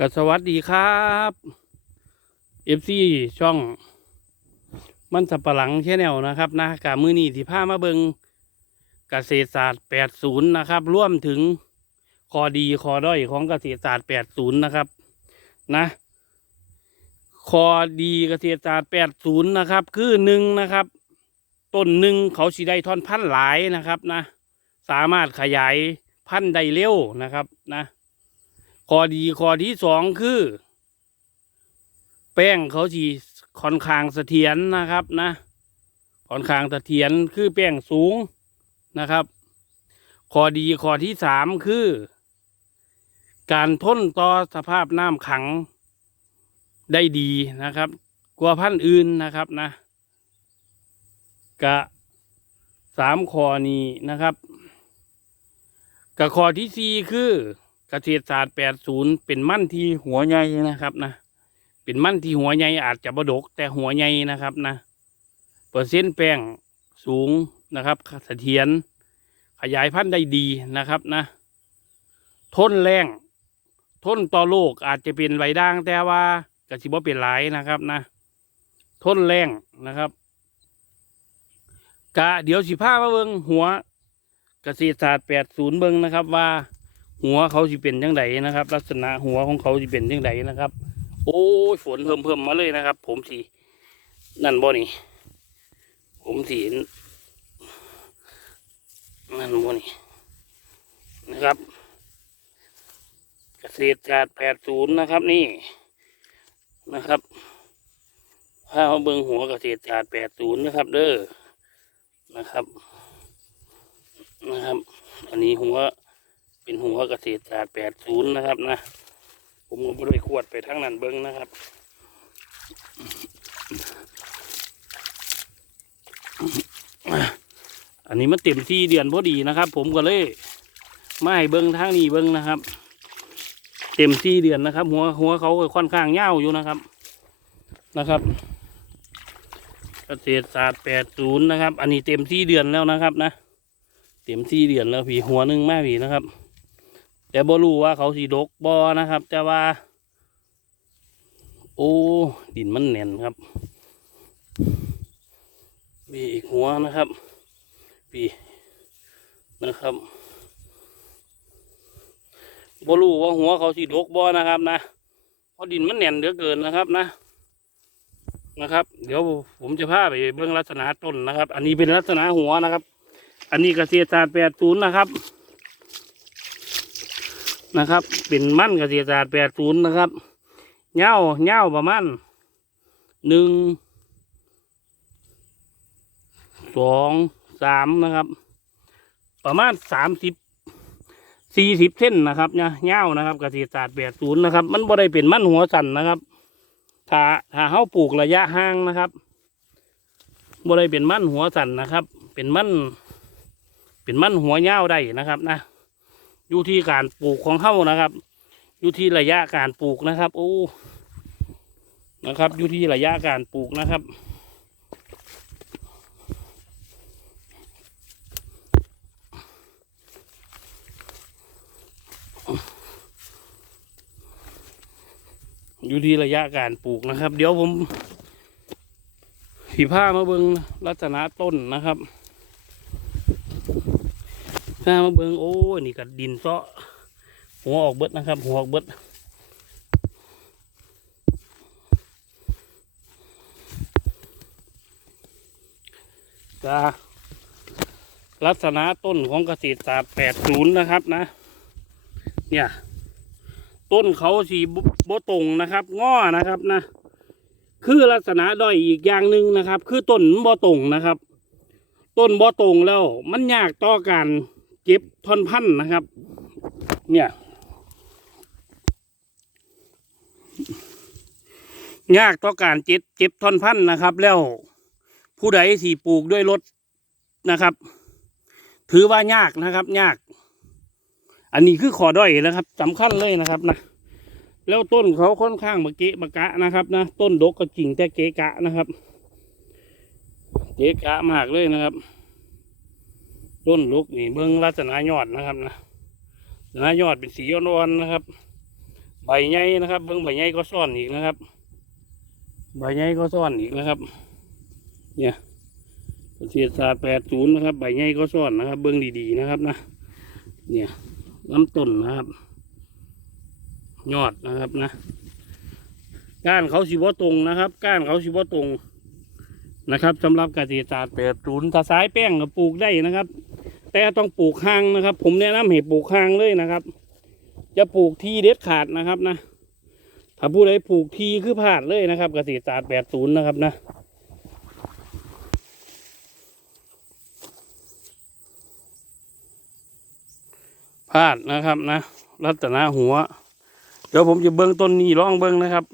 ก็สวัสดีครับเอฟซีช่อง มันสับปะหลังแชแนลนะครับนะกามือนี้ที่พามาเบิงเกษตรศาสตร์ 80 นะครับ ร่วมถึงคอดีคอด้อยของเกษตรศาสตร์ 80 นะครับนะคอดีเกษตรศาสตร์ 80 นะครับ คือหนึ่งนะครับต้นหนึ่งเขาสีได้ท่อนพันหลายนะครับนะ สามารถขยายพันธุ์ได้เร็วนะครับนะ ข้อดีข้อที่สองคือ แป้งเขาจีค่อนข้างเสถียรนะครับนะค่อนข้างเสถียรคือแป้งสูงนะครับ ข้อดีข้อที่สามคือ การทนต่อสภาพน้ำขังได้ดีนะครับ กว่าพันธุ์อื่นนะครับนะ กะสามข้อนี้นะครับ กะข้อที่สี่คือ เกษตรศาสตร์80เป็นมั่นที่หัวใหญ่นะครับนะ เป็นมั่นที่หัวใหญ่อาจจะบดก แต่หัวใหญ่นะครับนะ เปอร์เซ็นต์แป้งสูงนะครับเสถียรขยายพันธุ์ได้ดีนะครับนะ ทนแรงทนต่อโรคอาจจะเป็นไวด่างแต่ว่ากระสิบ่เป็นหลายนะครับนะ ทนแรงนะครับ กะเดี๋ยวสิพามาเบิงหัวเกษตรศาสตร์80เบิงนะครับว่า หัวเขาสิเป็นยังไงนะครับ ลักษณะหัวของเขาสิเป็นยังไงนะครับ โอ้ยฝนเพิ่มเพิ่มมาเลยนะครับ ผมสีนั่นบ่นี่ ผมสีนั่นบ่นี่นะครับเกษตรศาสตร์แปดศูนย์นะครับนี่นะครับถ้าเขาเบิ่งหัวเกษตรศาสตร์แปดศูนย์นะครับเด้อนะครับ นะครับ อันนี้หัว เป็นหัวเกษตรศาสตร์แปดศูนย์นะครับนะ ผมก็ไม่ได้ขวดไปทั้งนั้นเบิ้งนะครับอันนี้มันเต็มที่เดือนพอดีนะครับ ผมก็เลยไม่เบิ้งทางนี้เบิ้งนะครับ เต็มที่เดือนนะครับ หัวหัวเขาค่อนข้างเง่าวอยู่นะครับนะครับ เกษตรศาสตร์แปดศูนย์นะครับ อันนี้เต็มที่เดือนแล้วนะครับนะเต็มที่เดือนแล้วผีหัวหนึ่งแม่ผีนะครับ แต่บ่รู้ว่าเขาสีดกบอนะครับ แต่ว่า โอ้ดินมันแน่นครับ มีอีกหัวนะครับ ปีนะครับบ่รู้ว่าหัวเขาสีดกบอนะครับนะเพราะดินมันแน่นเหลือเกินนะครับนะนะครับ เดี๋ยวผมจะพาไปเบื้องลักษณะต้นนะครับ อันนี้เป็นลักษณะหัวนะครับ อันนี้เกษตรศาสตร์แปดศูนย์นะครับ นะครับ เป็นมั่นเกษตรศาสตร์แปดศูนย์นะครับเง่าเง่าประมาณหนึ่งสองสามนะครับ ประมาณสามสิบสี่สิบเส้นนะครับเนี่ยเง่านะครับเกษตรศาสตร์แปดศูนย์นะครับ มันบ่ได้เป็นมั่นหัวสันนะครับ ถ้าถ้าเขาปลูกระยะห่างนะครับบ่ได้เป็นมั่นหัวสันนะครับ เป็นมั่นเป็นมั่นหัวเง่าได้นะครับนะ อยู่ที่การปลูกของเขานะครับ อยู่ที่ระยะการปลูกนะครับ โอ้นะครับ อยู่ที่ระยะการปลูกนะครับ อยู่ที่ระยะการปลูกนะครับ เดี๋ยวผมสีผ้ามาเบิงลักษณะต้นนะครับ ถ้ามาเบิงโอ้นี่ก็ดินเซาะหัวออกเบิดนะครับ หัวออกเบิดก็ลักษณะต้นของเกษตรศาสตร์80นะครับนะ เนี่ย ต้นเขาสีโบตรงนะครับ ง้อนะครับนะ คือลักษณะด้อยอีกอย่างหนึ่งนะครับ คือต้นบ่ตรงนะครับ ต้นบ่ตรงแล้วมันยากต่อการ เก็บท่อนพันธุ์นะครับ เนี่ยยากต่อการเจ็บเจ็บท่อนพันธุ์นะครับ แล้วผู้ใดสี่ปลูกด้วยรถนะครับ ถือว่ายากนะครับ ยาก อันนี้คือขอด้อยนะครับสำคัญเลยนะครับนะแล้วต้นเขาค่อนข้างบะเกะบะกะนะครับนะต้นดกก็จริงแต่เกะกะนะครับ เกะกะมากเลยนะครับ ต้นลุกนี่เบื้องลักษณะยอดนะครับนะลักษณะยอดเป็นสีอ่อนๆนะครับ ใบใหญ่นะครับ เบิ่งใบใหญ่ก็ซ่อนอีกนะครับ ใบใหญ่ก็ซ่อนอีกนะครับ เนี่ยเกษตรศาสตร์แปดศูนย์นะครับ ใบใหญ่ก็ซ่อนนะครับ เบิ่งดีๆนะครับนะ เนี่ยลำต้นนะครับ ยอดนะครับนะก้านเขาสิบ่ตรงนะครับ ก้านเขาสิบ่ตรงนะครับสำหรับเกษตรศาสตร์แปดศูนย์ถ้าสายแป้งก็ปลูกได้นะครับ แต่ต้องปลูกห่างนะครับ ผมแนะนำให้ปลูกห่างเลยนะครับจะปลูกที่เด็ดขาดนะครับนะถ้าผู้ใดปลูกทีคือพลาดเลยนะครับเกษตรศาสตร์แปดศูนย์นะครับนะพลาดนะครับนะ รัตนาหัว เดี๋ยวผมจะเบิ้งต้นนี้ร่องเบิ้งนะครับ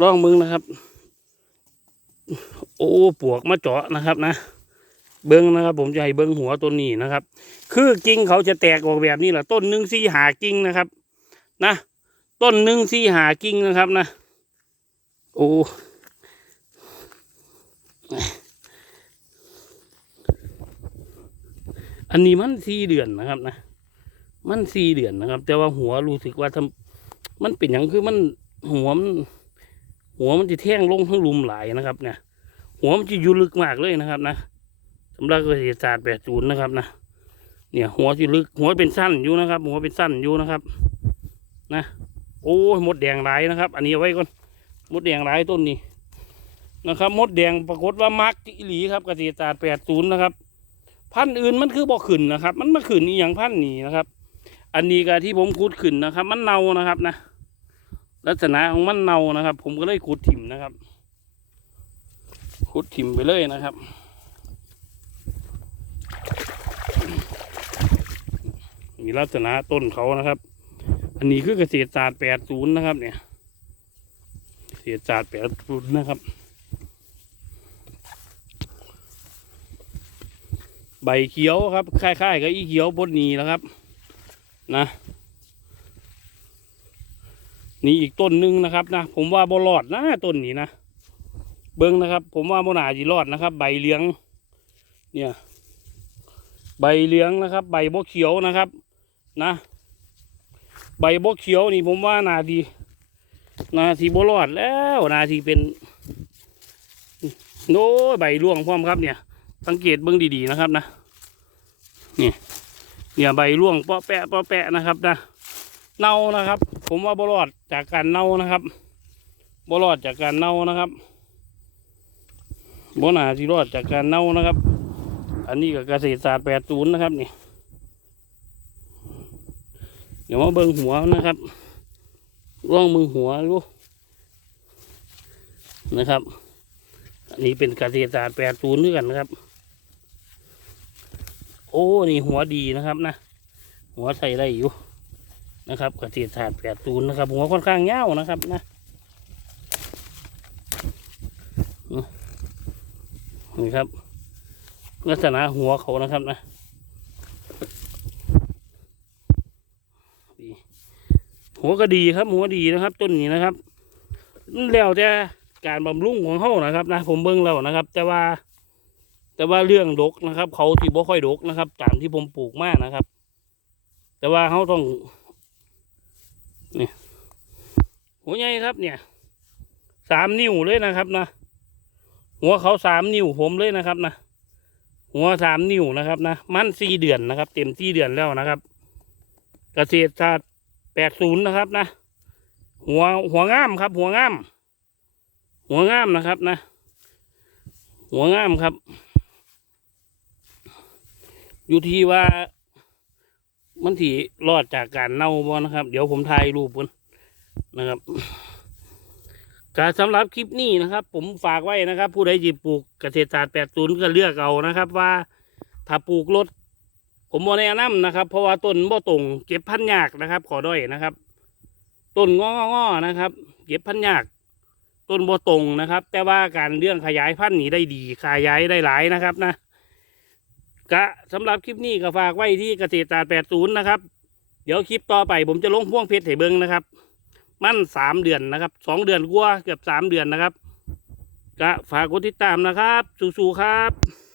ร่องเบิ้งนะครับ โอ้ปวกมาเจาะนะครับนะ เบิ้งนะครับ ผมจะให้เบิ้งหัวต้นนี้นะครับ คือกิ่งเขาจะแตกออกแบบนี้แหละต้นหนึ่งสี่หากิ่งนะครับ นะต้นหนึ่งสี่หากิ่งนะครับนะโอ้อันนี้มันสี่เดือนนะครับนะมันสี่เดือนนะครับ แต่ว่าหัวรู้สึกว่าทำมันเป็นอย่างคือมันหัวมันหัวมันจะแท่งลงทั้งลุมหลายนะครับเนี่ยหัวมันจะอยู่ลึกมากเลยนะครับนะ สำหรับเกษตรศาสตร์แปดศูนย์นะครับนะเนี่ยหัวจะลึกหัวเป็นสั้นอยู่นะครับ หัวเป็นสั้นอยู่นะครับ นะ โอ้ยมดแดงหลายนะครับ อันนี้เอาไว้ก่อนมดแดงหลายต้นนี้นะครับ มดแดงปรากฏว่ามักอีหลีครับเกษตรศาสตร์แปดศูนย์นะครับ พันธุ์อื่นมันคือบ่ขึ้นนะครับ มันมาขึ้นอีหยังพันธุ์นี้นะครับ อันนี้ก็ที่ผมขุดขึ้นนะครับ มันเน่านะครับนะลักษณะของมันเน่านะครับ ผมก็เลยขุดถิ่มนะครับขุดถิ่มไปเลยนะครับ ลักษณะต้นเขานะครับ อันนี้คือเกษตรศาสตร์แปดศูนย์นะครับ เนี่ยเกษตรศาสตร์แปดศูนย์นะครับ ใบเขียวครับคล้ายๆกับอีเขียวบนนี้นะครับ นะนี่อีกต้นหนึ่งนะครับนะผมว่าบ่รอดนะต้นนี้นะเบิ้งนะครับ ผมว่าบ่น่าจีรอดนะครับ ใบเหลือง เนี่ย ใบเหลืองนะครับ ใบบ่เขียวนะครับ นะ ใบบ่เขียวนี่ผมว่านาดีนาทีบรอดแล้วนาทีเป็นโน้ใบร่วงพร้อมครับเนี่ย สังเกตเบิ้งดีๆนะครับนะนี่เนี่ยใบร่วงเปาะแปะเปาะแปะนะครับนะเน่านะครับ ผมว่าบรอดจากการเน่านะครับบรอดจากการเน่านะครับบนาที่รอดจากการเน่านะครับ อันนี้กับเกษตรศาสตร์แปดศูนย์นะครับนี่ เดี๋ยวมาเบิ่งหัวนะครับร่องมือหัวดูนะครับ อันนี้เป็นกษตรศาสตร์แปดศูนย์ด้วยกันนะครับ โอ้นี่หัวดีนะครับนะ หัวใส่ได้อยู่นะครับกษตรศาสตร์แปดศูนย์นะครับ หัวค่อนข้างยาวนะครับนะนี่ครับลักษณะหัวเขานะครับนะดี หัวก็ดีครับ หัวดีนะครับ ต้นนี้นะครับแล้วแต่การบำรุงของเขานะครับนะผมเบิ่งแล้วนะครับ แต่ว่า แต่ว่าเรื่องดกนะครับ เขาที่บ่ค่อยดกนะครับ ตามที่ผมปลูกมากนะครับ แต่ว่าเขาต้องนี่หัวใหญ่ครับเนี่ยสามนิ้วเลยนะครับนะหัวเขาสามนิ้วผมเลยนะครับนะหัวสามนิ้วนะครับนะมันสี่เดือนนะครับ เต็มสี่เดือนแล้วนะครับ เกษตรศาสตร์ แปดศูนย์นะครับนะ หัวหัวง่ามครับ หัวง่าม หัวง่ามนะครับนะ หัวง่ามครับ อยู่ที่ว่า มันถี่รอดจากการเน่าบ่นะครับ เดี๋ยวผมถ่ายรูปกันนะครับการสำหรับคลิปนี้นะครับ ผมฝากไว้นะครับ ผู้ใดจีปลูกเกษตรศาสตร์แปดศูนย์ก็เลือกเอานะครับ ว่าถ้าปลูกรถ ผมบ่แนะนำนะครับ เพราะว่าต้นบ่ตรงเก็บพันยากนะครับ ขอด้อยนะครับ ต้นงองอๆนะครับ เก็บพันยาก ต้นบ่ตรงนะครับ แต่ว่าการเรื่องขยายพันธุ์นี้ได้ดีขยายได้หลายนะครับนะกะสำหรับคลิปนี้ก็ฝากไว้ที่เกษตรศาสตร์80นะครับ เดี๋ยวคลิปต่อไป ผมจะลงพ่วงเพชรให้เบิงนะครับ มั่นสามเดือนนะครับสองเดือนกว่าเกือบสามเดือนนะครับก็ฝากกดติดตามนะครับ สู้ๆครับ